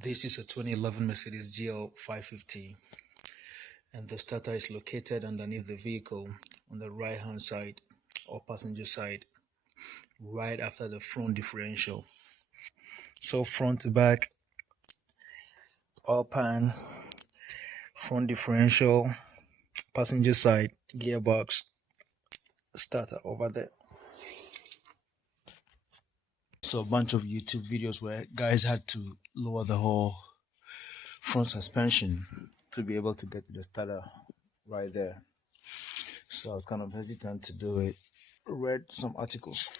This is a 2011 Mercedes GL550, and the starter is located underneath the vehicle on the right hand side or passenger side, right after the front differential. So front to back, oil pan, front differential, passenger side, gearbox, starter over there. So a bunch of YouTube videos where guys had to lower the whole front suspension to be able to get to the starter right there. So I was kind of hesitant to do it. Read some articles.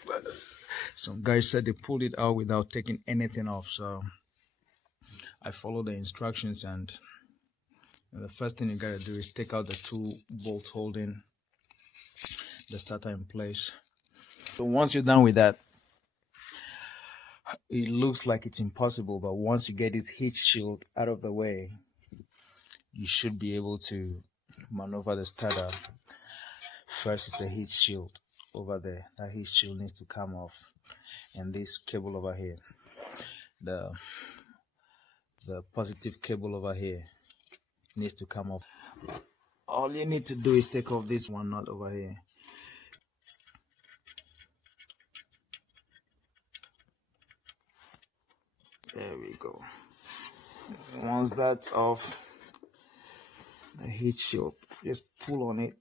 Some guys said they pulled it out without taking anything off. So I followed the instructions, and the first thing you gotta do is take out the two bolts holding the starter in place. So once you're done with that, it looks like it's impossible, but once you get this heat shield out of the way, you should be able to maneuver the starter. First is the heat shield over there. That heat shield needs to come off, and this cable over here, the positive cable over here, needs to come off. All you need to do is take off this one nut over here. There we go. Once that's off, the heat shield, just pull on it.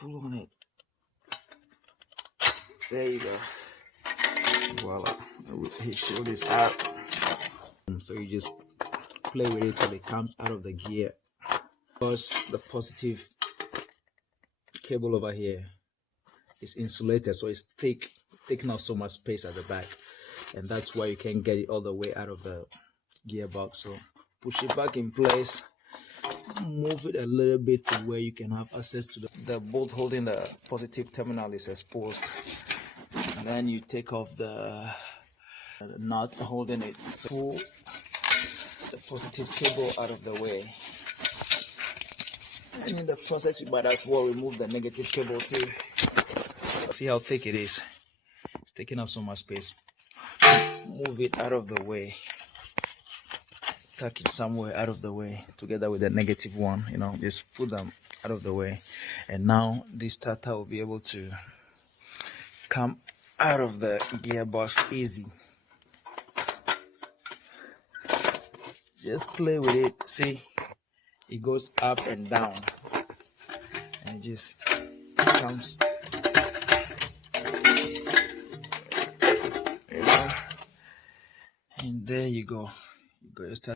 Pull on it. There you go. Voila. The heat shield is out. So you just play with it till it comes out of the gear. Because the positive cable over here is insulated, so it's thick, taking out so much space at the back, and that's why you can't get it all the way out of the gearbox. So push it back in place, move it a little bit to where you can have access to the bolt holding the positive terminal is exposed, and then you take off the nut holding it. So pull the positive cable out of the way, and in the process you might as well remove the negative cable too. See how thick it is? It's taking up so much space. Move it out of the way, tuck it somewhere out of the way together with the negative one, just put them out of the way, and now this starter will be able to come out of the gearbox easy. Just play with it. See, it goes up and down, and it just comes, and there you go. You got your starter.